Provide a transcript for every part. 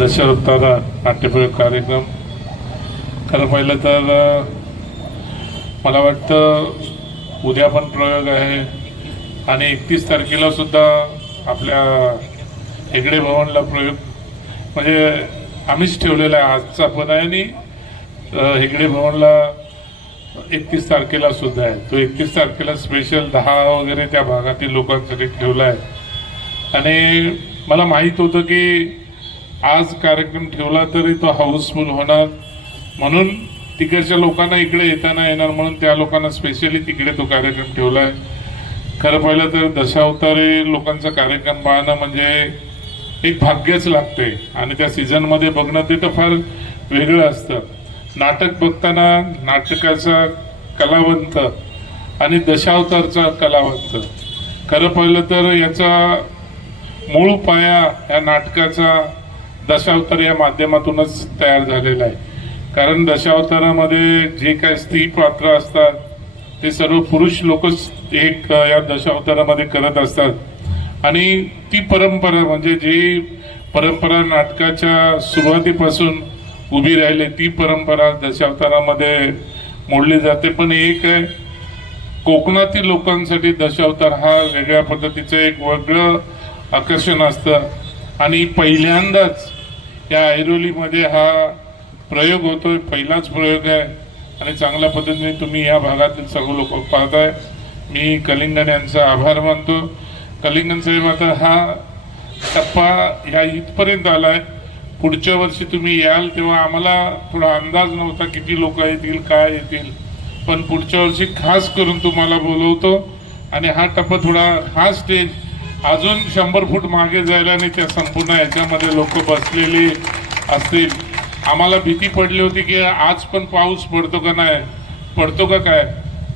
दशरथाला नाट्यप्रयोग कार्यक्रम. खरं पाहिलं तर मला वाटतं उद्या पण प्रयोग आहे. आणि एकतीस तारखेला सुद्धा आपल्या हेगडे भवनला प्रयोग. म्हणजे आम्हीच ठेवलेला आहे. आजचा पण आहे आणि हेगडे भवनला एकतीस तारखेला सुद्धा आहे. तो एकतीस तारखेला स्पेशल दहा वगैरे त्या भागातील लोकांसाठी ठेवला आहे. आणि मला माहीत होतं की आज कार्यक्रम ठेवला तरी तो हाऊसफुल होणार. म्हणून तिकडच्या लोकांना इकडे येताना येणार म्हणून त्या लोकांना स्पेशली तिकडे तो कार्यक्रम ठेवला आहे. खरं पाहिलं तर दशावतारी लोकांचा कार्यक्रम पाहणं म्हणजे एक भाग्यच लागते आणि त्या सीझनमध्ये बघणं ते तर फार वेगळं असतं. नाटक बघताना नाटकाचा कलावंत आणि दशावतारचा कलावंत. खरं पाहिलं तर याचा मूळ पाया या नाटकाचा दशावतार या माध्यमातूनच तयार झालेला आहे. कारण दशावतारामध्ये जे काय स्त्री पात्र असतात ते सर्व पुरुष लोकच एक या दशावतारामध्ये करत असतात. आणि ती परंपरा म्हणजे जी परंपरा नाटकाच्या सुरुवातीपासून उभी राहिले. ती परंपरा दशावतारामध्ये मोडली जाते. पण एक आहे कोकणातील लोकांसाठी दशावतार हा वेगळ्या पद्धतीचं एक वेगळं आकर्षण असतं. आणि पहिल्यांदाच या ऐरोलीमध्ये हा प्रयोग होतोय. पहिलाच प्रयोग आहे. आणि चांगल्या पद्धतीने तुम्ही या भागातील सर्व लोक पाहताय. मी कलिंगण यांचा आभार मानतो. कलिंगण साहेब आता हा टप्पा ह्या इथपर्यंत आलाय. पुढच्या वर्षी तुम्ही याल तेव्हा आम्हाला थोडा अंदाज नव्हता किती लोक येतील काय येतील. पण पुढच्या वर्षी खास करून तुम्हाला बोलवतो आणि हा टप्पा थोडा हा स्टेज अजून शंभर फूट मागे जायला आणि त्या संपूर्ण याच्यामध्ये लोक बसलेली असतील. आम्हाला भीती पडली होती की आज पण पाऊस पडतो का नाही? पडतो का काय?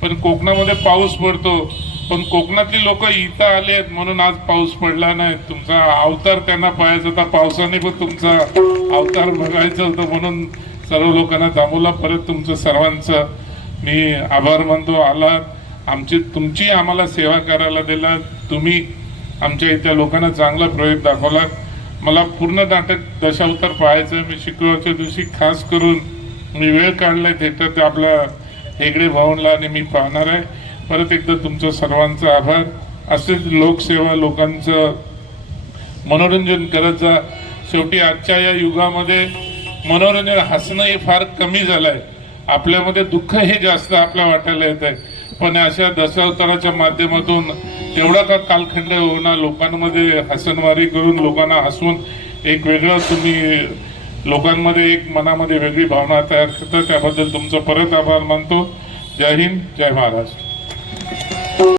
पण कोकणामध्ये पाऊस पडतो. पण कोकणातली लोक इथं आले आहेत म्हणून आज पाऊस पडला नाही. तुमचा अवतार त्यांना पाहायचा होता पावसाने पण तुमचा अवतार बघायचं होतं म्हणून सर्व लोकांना थांबवला. परत तुमचं सर्वांचं मी आभार मानतो. आलात आमची तुमची आम्हाला सेवा करायला दिला. तुम्ही आमच्या इथल्या लोकांना चांगला प्रयोग दाखवला. मला पूर्ण नाटक दशावतार पाहायचं मी शुक्रवारच्या दिवशी खास करून मी वेळ काढलाय थिएटर आपल्या हेगडे भवनला आणि मी पाहणार आहे. परत एकदा तुमचं सर्वांचा आभार. असेच लोकसेवा लोकांचं मनोरंजन करत जा शेवटी आजच्या या युगामध्ये मनोरंजन हसणं हे फार कमी झालंय. आपल्यामध्ये दुःख हे जास्त आपल्या वाटायला येत आहे पण अशा दशावताराच्या माध्यमातून तेवढा का कालखंड होणार लोकांमध्ये हसनवारी करून लोकांना हसून एक वेगळं तुम्ही लोकांमध्ये एक मनामध्ये वेगळी भावना तयार करता त्याबद्दल तुमचं परत आभार मानतो. जय हिंद जय महाराष्ट्र.